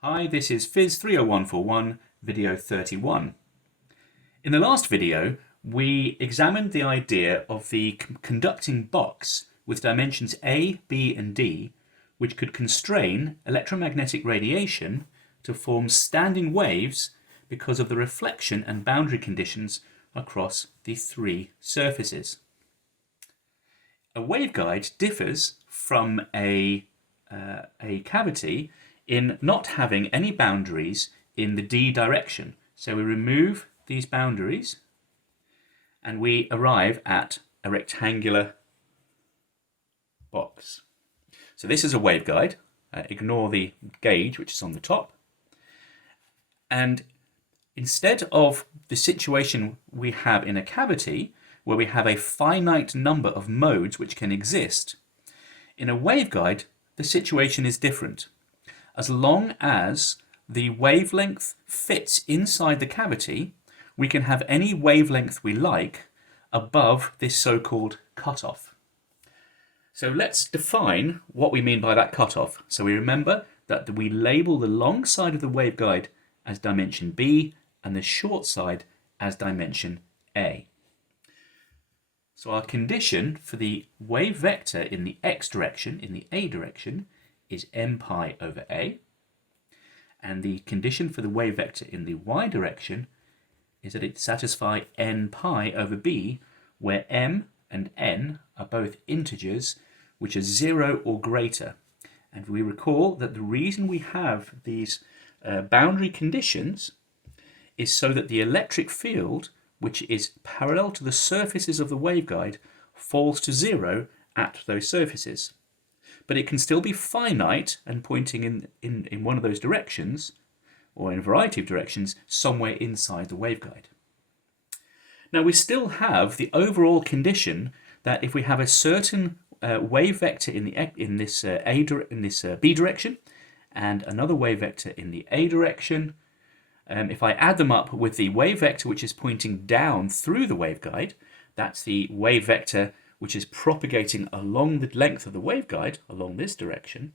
Hi, this is PHYS30141, video 31. In the last video, we examined the idea of the conducting box with dimensions A, B, and D, which could constrain electromagnetic radiation to form standing waves because of the reflection and boundary conditions across the three surfaces. A waveguide differs from a cavity in not having any boundaries in the D direction. So we remove these boundaries and we arrive at a rectangular box. So this is a waveguide. Ignore the gauge, which is on the top. And instead of the situation we have in a cavity, where we have a finite number of modes which can exist, in a waveguide, the situation is different. As long as the wavelength fits inside the cavity, we can have any wavelength we like above this so-called cutoff. So let's define what we mean by that cutoff. So we remember that we label the long side of the waveguide as dimension B and the short side as dimension A. So our condition for the wave vector in the x direction, in the A direction, is m pi over A. And the condition for the wave vector in the y direction is that it satisfies n pi over b, where m and n are both integers which are 0 or greater. And we recall that the reason we have these boundary conditions is so that the electric field, which is parallel to the surfaces of the waveguide, falls to 0 at those surfaces. But it can still be finite and pointing in one of those directions, or in a variety of directions, somewhere inside the waveguide. Now we still have the overall condition that if we have a certain wave vector in this B direction and another wave vector in the A direction, if I add them up with the wave vector which is pointing down through the waveguide, that's the wave vector which is propagating along the length of the waveguide, along this direction,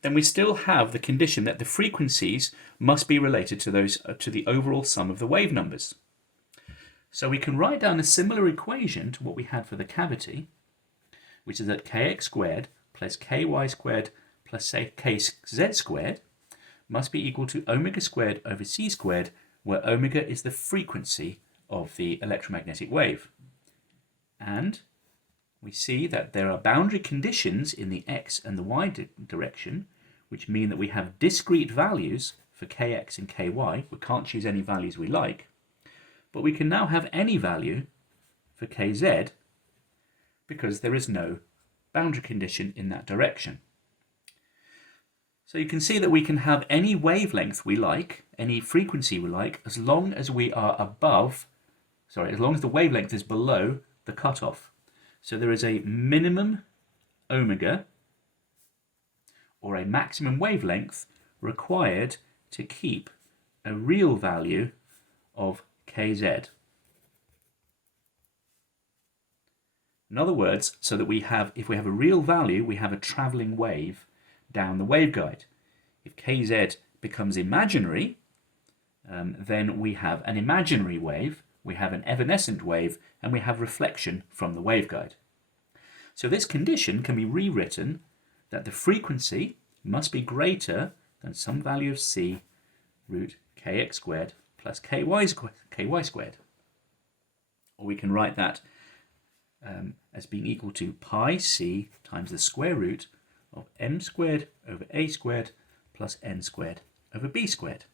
then we still have the condition that the frequencies must be related to the overall sum of the wave numbers. So we can write down a similar equation to what we had for the cavity, which is that kx squared plus ky squared plus kz squared must be equal to omega squared over c squared, where omega is the frequency of the electromagnetic wave. And we see that there are boundary conditions in the x and the y direction, which mean that we have discrete values for kx and ky. We can't choose any values we like, but we can now have any value for kz because there is no boundary condition in that direction. So you can see that we can have any wavelength we like, any frequency we like, as long as we are as long as the wavelength is below the cutoff. So there is a minimum omega or a maximum wavelength required to keep a real value of kz. In other words, so that if we have a real value, we have a traveling wave down the waveguide. If kz becomes imaginary, then we have an imaginary wave, we have an evanescent wave, and we have reflection from the waveguide. So this condition can be rewritten that the frequency must be greater than some value of c root kx squared plus ky squared. Or we can write that as being equal to pi c times the square root of m squared over a squared plus n squared over b squared.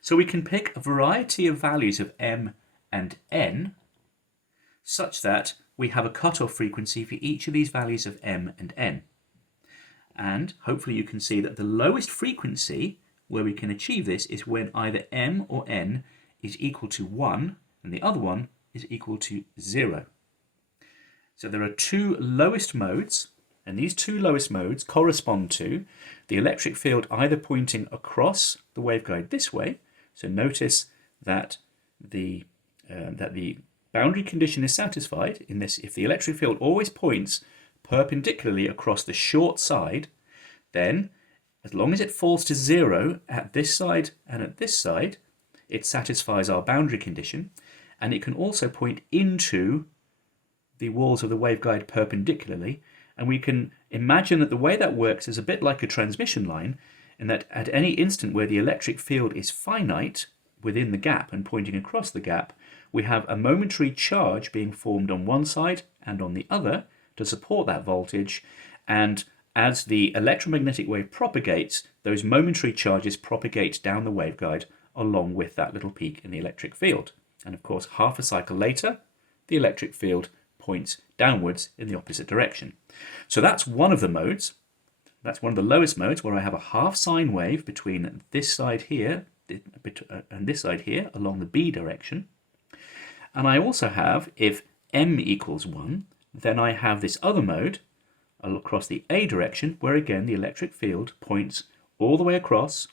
So we can pick a variety of values of m and n such that we have a cutoff frequency for each of these values of m and n. And hopefully you can see that the lowest frequency where we can achieve this is when either m or n is equal to 1 and the other one is equal to 0. So there are two lowest modes, and these two lowest modes correspond to the electric field either pointing across the waveguide this way. So notice that the boundary condition is satisfied in this. If the electric field always points perpendicularly across the short side, then As long as it falls to 0 at this side and at this side, it satisfies our boundary condition, and it can also point into the walls of the waveguide perpendicularly. And we can imagine that the way that works is a bit like a transmission line, in that at any instant where the electric field is finite within the gap and pointing across the gap, we have a momentary charge being formed on one side and on the other to support that voltage. And as the electromagnetic wave propagates, those momentary charges propagate down the waveguide along with that little peak in the electric field. And of course, half a cycle later, the electric field points downwards in the opposite direction. So that's one of the modes. That's one of the lowest modes, where I have a half sine wave between this side here and this side here along the B direction. And I also have, if m equals 1, then I have this other mode across the A direction, where again the electric field points all the way across,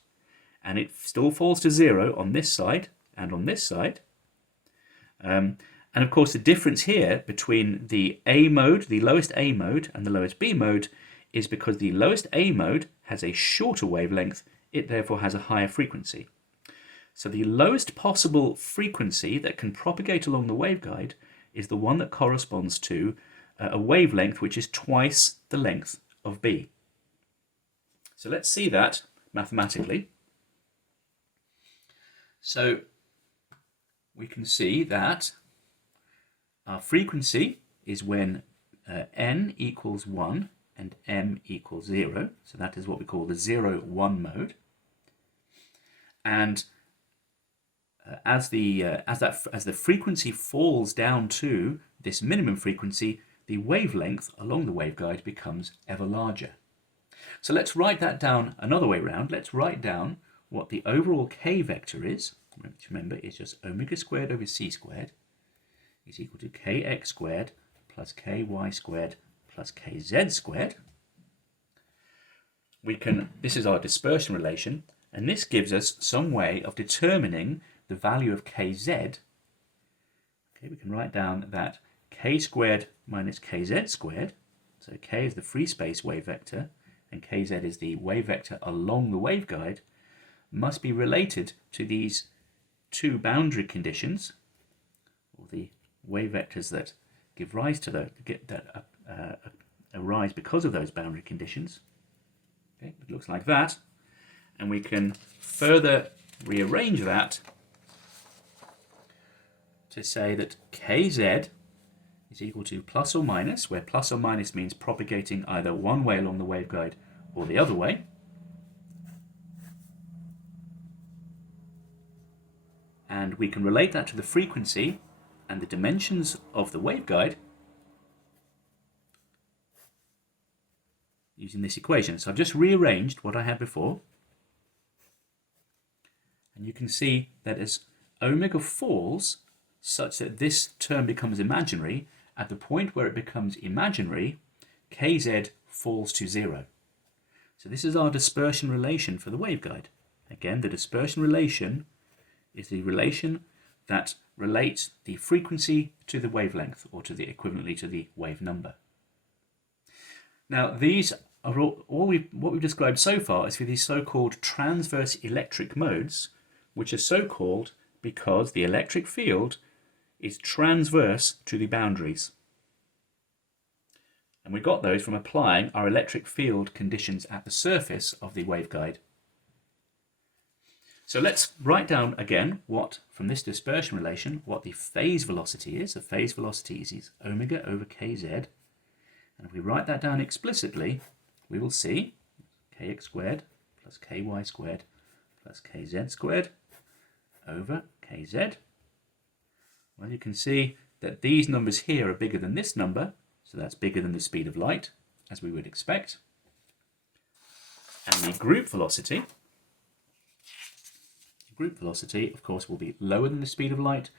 and it still falls to 0 on this side and on this side. And of course, the difference here between the A mode, the lowest A mode, and the lowest B mode is because the lowest A mode has a shorter wavelength, it therefore has a higher frequency. So the lowest possible frequency that can propagate along the waveguide is the one that corresponds to a wavelength which is twice the length of B. So let's see that mathematically. So we can see that our frequency is when n equals 1 and m equals 0. So that is what we call the 0-1 mode. And as the frequency falls down to this minimum frequency, the wavelength along the waveguide becomes ever larger. So let's write that down another way round. Let's write down what the overall k vector is, which remember is just omega squared over c squared, is equal to kx squared plus ky squared plus kz squared. This is our dispersion relation, and this gives us some way of determining the value of kz. Okay, we can write down that k squared minus kz squared, so k is the free space wave vector and kz is the wave vector along the waveguide, must be related to these two boundary conditions, or the wave vectors that give rise to arise because of those boundary conditions. Okay, it looks like that, and we can further rearrange that to say that kz is equal to plus or minus, where plus or minus means propagating either one way along the waveguide or the other way. And we can relate that to the frequency and the dimensions of the waveguide using this equation. So I've just rearranged what I had before. And you can see that as omega falls, such that this term becomes imaginary, at the point where it becomes imaginary, kz falls to 0. So this is our dispersion relation for the waveguide. Again, the dispersion relation is the relation that relates the frequency to the wavelength, or to the equivalently to the wave number. Now, these are what we've described so far is for these so-called transverse electric modes, which are so called because the electric field is transverse to the boundaries. And we got those from applying our electric field conditions at the surface of the waveguide. So let's write down again from this dispersion relation, what the phase velocity is. The phase velocity is omega over kz. And if we write that down explicitly, we will see kx squared plus ky squared plus kz squared over kz. Well, you can see that these numbers here are bigger than this number, so that's bigger than the speed of light, as we would expect. And the group velocity, of course, will be lower than the speed of light.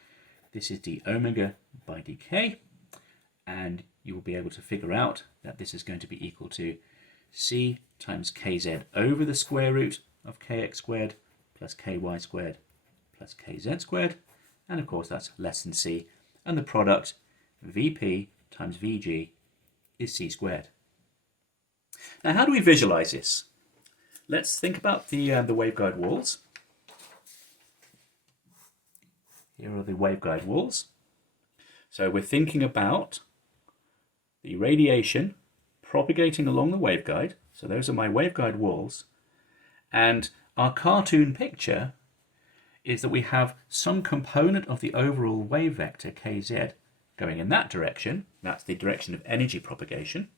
This is d omega by dk, and you will be able to figure out that this is going to be equal to c times kz over the square root of kx squared plus ky squared plus kz squared. And of course that's less than c, and the product Vp times Vg is c squared. Now, how do we visualize this? let's think about the waveguide walls. Here are the waveguide walls. So we're thinking about the radiation propagating along the waveguide. So those are my waveguide walls. And our cartoon picture is that we have some component of the overall wave vector kz going in that direction. That's the direction of energy propagation.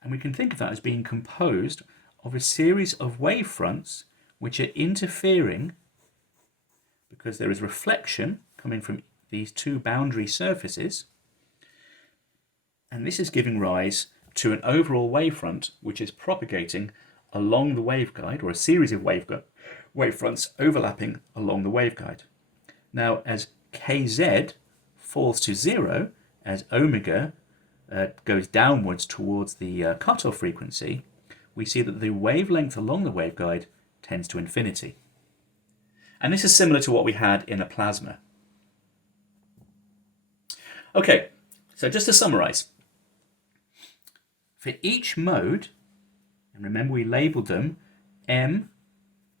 And we can think of that as being composed of a series of wave fronts which are interfering because there is reflection coming from these two boundary surfaces. And this is giving rise to an overall wavefront which is propagating along the waveguide, or a series of wavefronts overlapping along the waveguide. Now, as kz falls to 0, as omega goes downwards towards the cutoff frequency, we see that the wavelength along the waveguide tends to infinity. And this is similar to what we had in a plasma. Okay, so just to summarize, for each mode, and remember we labeled them m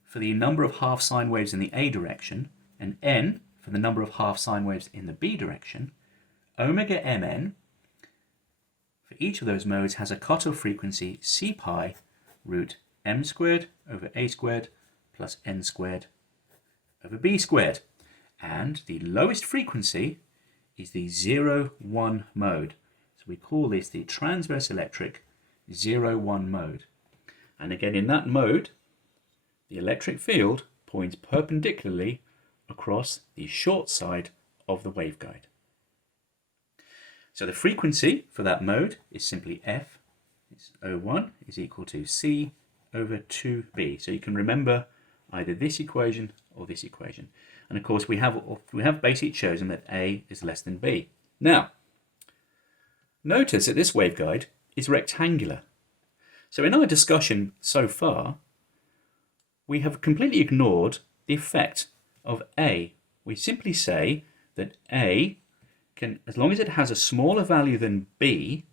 for the number of half sine waves in the A direction, and n for the number of half sine waves in the B direction, omega mn for each of those modes has a cutoff frequency c pi root m squared over a squared plus n squared over b squared. And the lowest frequency is the 0-1 mode. So we call this the transverse electric 0-1 mode. And again, in that mode, the electric field points perpendicularly across the short side of the waveguide. So the frequency for that mode is simply F, it's 01, is equal to C over 2B. So you can remember either this equation or this equation. And of course we have basically chosen that A is less than B. Now, notice that this waveguide is rectangular. So in our discussion so far, we have completely ignored the effect of A. We simply say that A can, as long as it has a smaller value than B,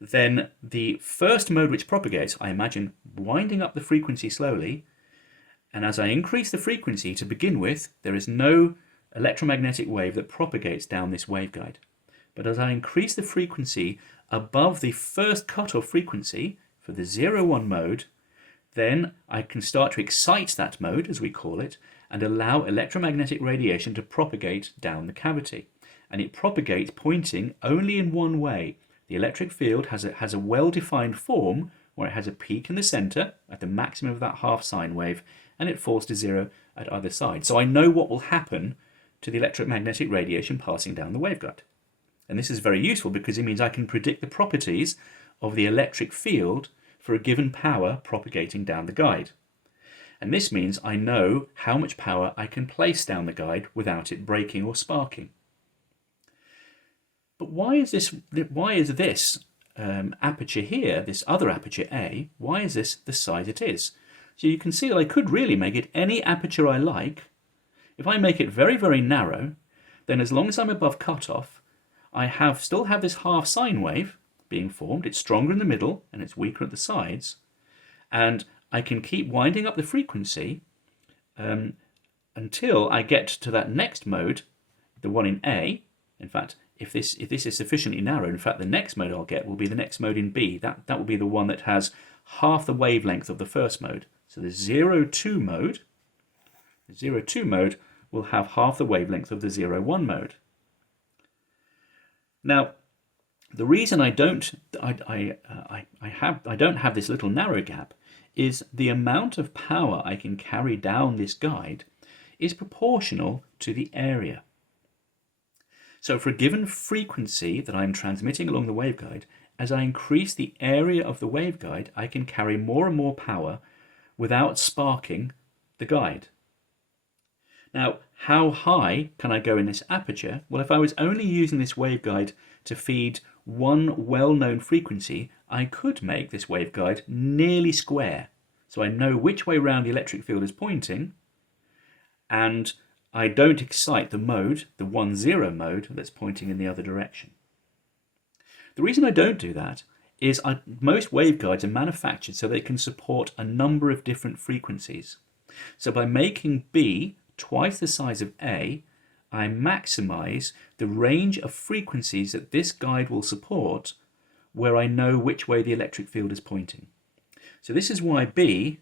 then the first mode which propagates, I imagine winding up the frequency slowly, and as I increase the frequency to begin with, there is no electromagnetic wave that propagates down this waveguide. But as I increase the frequency above the first cutoff frequency for the 0-1 mode, then I can start to excite that mode, as we call it, and allow electromagnetic radiation to propagate down the cavity. And it propagates pointing only in one way. The electric field has a well-defined form where it has a peak in the center at the maximum of that half sine wave, and it falls to 0 at either side. So I know what will happen to the electromagnetic radiation passing down the waveguide. And this is very useful because it means I can predict the properties of the electric field for a given power propagating down the guide. And this means I know how much power I can place down the guide without it breaking or sparking. But why is this aperture here, this other aperture A, why is this the size it is? So you can see that I could really make it any aperture I like. If I make it very, very narrow, then as long as I'm above cutoff, I still have this half sine wave being formed. It's stronger in the middle and it's weaker at the sides. And I can keep winding up the frequency until I get to that next mode, the one in A. In fact, if this is sufficiently narrow, in fact, the next mode I'll get will be the next mode in B. That will be the one that has half the wavelength of the first mode. So the 0-2 mode will have half the wavelength of the 0-1 mode. Now, the reason I don't have this little narrow gap is the amount of power I can carry down this guide is proportional to the area. So for a given frequency that I'm transmitting along the waveguide, as I increase the area of the waveguide, I can carry more and more power without sparking the guide. Now, how high can I go in this aperture? Well, if I was only using this waveguide to feed one well-known frequency, I could make this waveguide nearly square. So I know which way round the electric field is pointing, and I don't excite the mode, the 1-0 mode, that's pointing in the other direction. The reason I don't do that is most waveguides are manufactured so they can support a number of different frequencies. So by making B twice the size of A, I maximize the range of frequencies that this guide will support where I know which way the electric field is pointing. So this is why B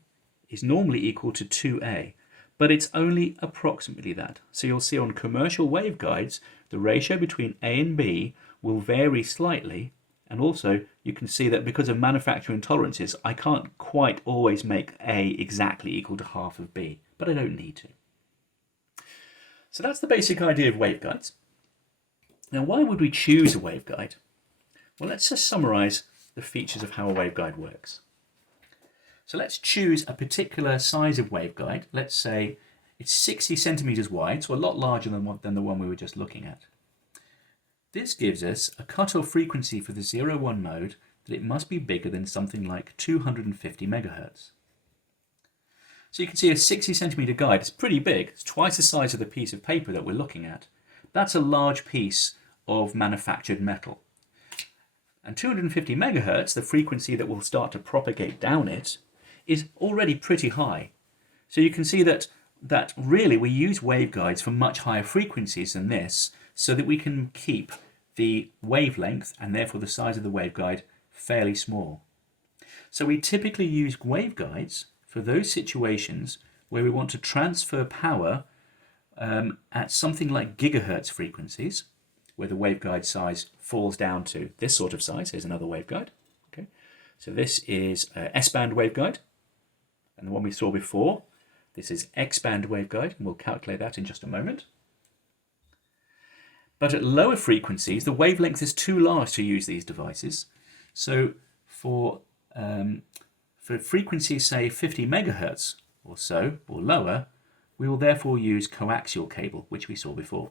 is normally equal to 2A, but it's only approximately that. So you'll see on commercial waveguides, the ratio between A and B will vary slightly. And also, you can see that because of manufacturing tolerances, I can't quite always make A exactly equal to half of B, but I don't need to. So that's the basic idea of waveguides. Now, why would we choose a waveguide? Well, let's just summarize the features of how a waveguide works. So let's choose a particular size of waveguide. Let's say it's 60 centimeters wide, so a lot larger than the one we were just looking at. This gives us a cutoff frequency for the 0-1 mode that it must be bigger than something like 250 megahertz. So you can see a 60 centimeter guide is pretty big. It's twice the size of the piece of paper that we're looking at. That's a large piece of manufactured metal. And 250 megahertz, the frequency that will start to propagate down it, is already pretty high. So you can see that really we use waveguides for much higher frequencies than this, so that we can keep the wavelength and therefore the size of the waveguide fairly small. So we typically use waveguides for those situations where we want to transfer power at something like gigahertz frequencies, where the waveguide size falls down to this sort of size. Here's another waveguide. Okay, so this is S-band waveguide, and the one we saw before, this is X-band waveguide, and we'll calculate that in just a moment. But at lower frequencies, the wavelength is too large to use these devices. So for frequencies, say 50 megahertz or so, or lower, we will therefore use coaxial cable, which we saw before.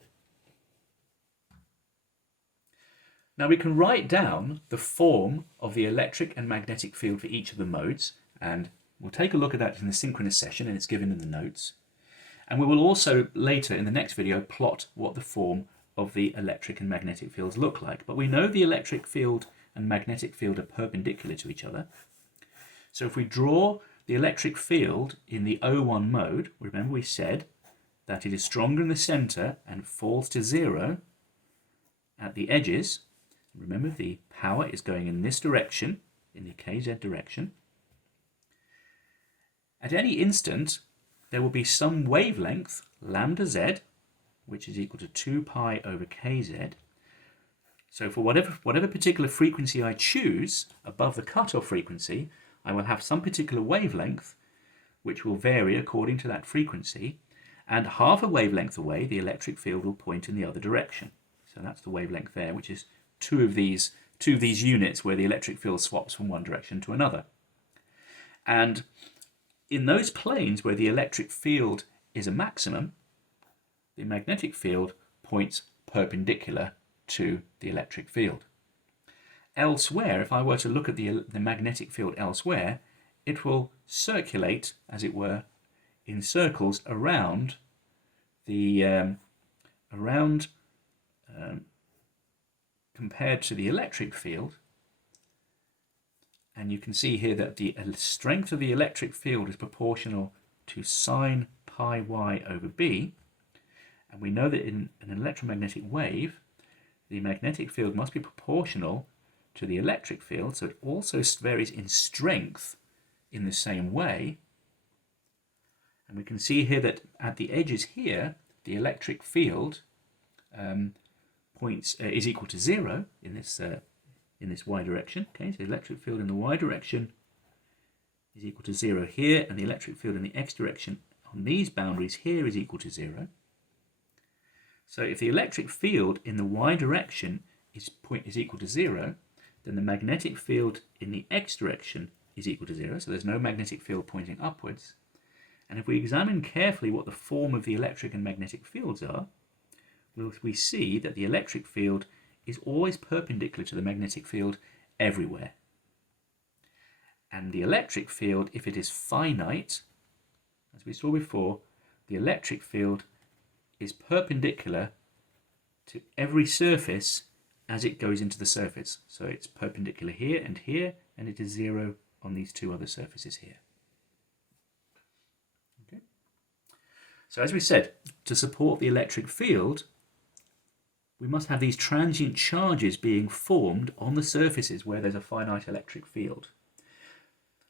Now we can write down the form of the electric and magnetic field for each of the modes, and we'll take a look at that in the synchronous session, and it's given in the notes. And we will also later in the next video plot what the form of the electric and magnetic fields look like. But we know the electric field and magnetic field are perpendicular to each other. So if we draw the electric field in the O1 mode, remember we said that it is stronger in the center and falls to 0 at the edges. Remember, the power is going in this direction, in the KZ direction. At any instant, there will be some wavelength, lambda z, which is equal to 2 pi over kz. So for whatever particular frequency I choose above the cutoff frequency, I will have some particular wavelength which will vary according to that frequency, and half a wavelength away the electric field will point in the other direction. So that's the wavelength there, which is two of these units where the electric field swaps from one direction to another. And in those planes where the electric field is a maximum, the magnetic field points perpendicular to the electric field. Elsewhere, if I were to look at the magnetic field elsewhere, it will circulate, as it were, in circles around the compared to the electric field. And you can see here that the strength of the electric field is proportional to sine pi y over b. And we know that in an electromagnetic wave, the magnetic field must be proportional to the electric field, so it also varies in strength in the same way. And we can see here that at the edges here, the electric field is equal to 0 in this y direction. Okay, so the electric field in the y direction is equal to 0 here, and the electric field in the x direction on these boundaries here is equal to 0. So if the electric field in the y direction is equal to 0, then the magnetic field in the x direction is equal to 0. So there's no magnetic field pointing upwards. And if we examine carefully what the form of the electric and magnetic fields are, we see that the electric field is always perpendicular to the magnetic field everywhere. And the electric field, if it is finite, as we saw before, the electric field is perpendicular to every surface as it goes into the surface. So it's perpendicular here, and it is 0 on these two other surfaces here. Okay. So as we said, to support the electric field, we must have these transient charges being formed on the surfaces where there's a finite electric field.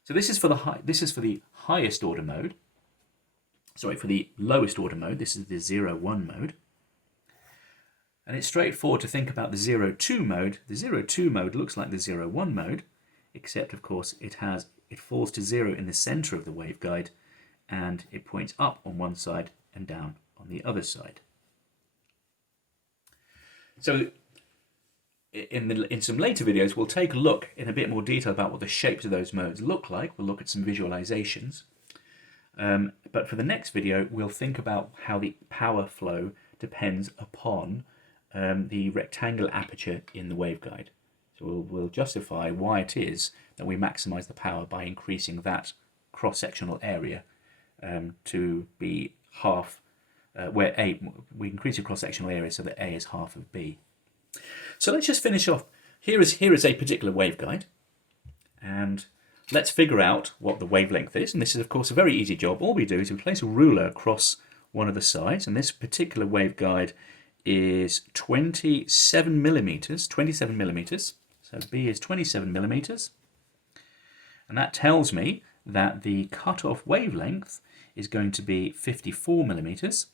So this is for the highest order mode. Sorry, for the lowest order mode. This is the 0-1 mode. And it's straightforward to think about the 0-2 mode. The 0-2 mode looks like the 0-1 mode, except of course it falls to 0 in the center of the waveguide, and it points up on one side and down on the other side. So in some later videos, we'll take a look in a bit more detail about what the shapes of those modes look like. We'll look at some visualizations. But for the next video, we'll think about how the power flow depends upon the rectangular aperture in the waveguide. So we'll justify why it is that we maximize the power by increasing that cross-sectional area to be half, where we increase the cross-sectional area so that A is half of B. So let's just finish off. Here is a particular waveguide, and let's figure out what the wavelength is. And this is of course a very easy job. All we do is we place a ruler across one of the sides, and this particular waveguide is 27 millimeters. So B is 27 millimeters, and that tells me that the cutoff wavelength is going to be 54 millimeters.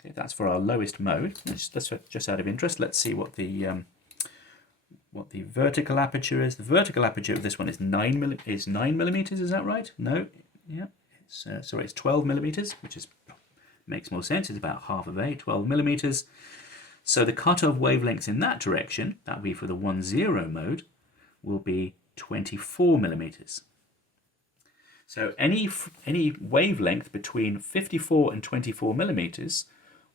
Okay, that's for our lowest mode. Just out of interest, let's see what the vertical aperture is. The vertical aperture of this one is 9 millimeters. Is that right? No. Yeah. It's 12 millimeters, which makes more sense. It's about half of A, 12 millimeters. So the cutoff wavelengths in that direction, that would be for the 1-0 mode, will be 24 millimeters. So any wavelength between 54 and 24 millimeters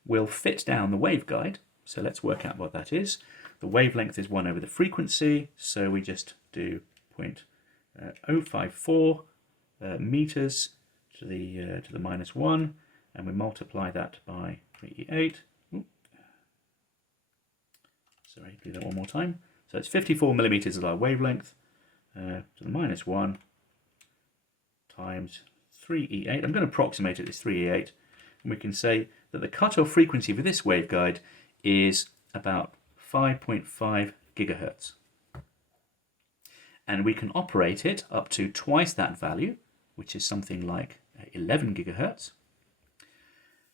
will fit down the waveguide. So let's work out what that is. The wavelength is 1 over the frequency, so we just do 0.054 meters to the minus 1, and we multiply that by 3e8. Sorry, do that one more time. So it's 54 millimeters is our wavelength to the minus 1 times 3e8. I'm going to approximate it as 3e8, and we can say that the cutoff frequency for this waveguide is about 5.5 gigahertz. And we can operate it up to twice that value, which is something like 11 gigahertz.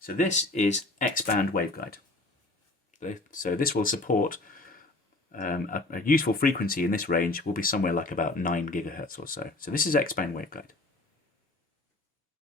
So this is X-band waveguide. So this will support a useful frequency in this range will be somewhere like about 9 gigahertz or so. So this is X-band waveguide.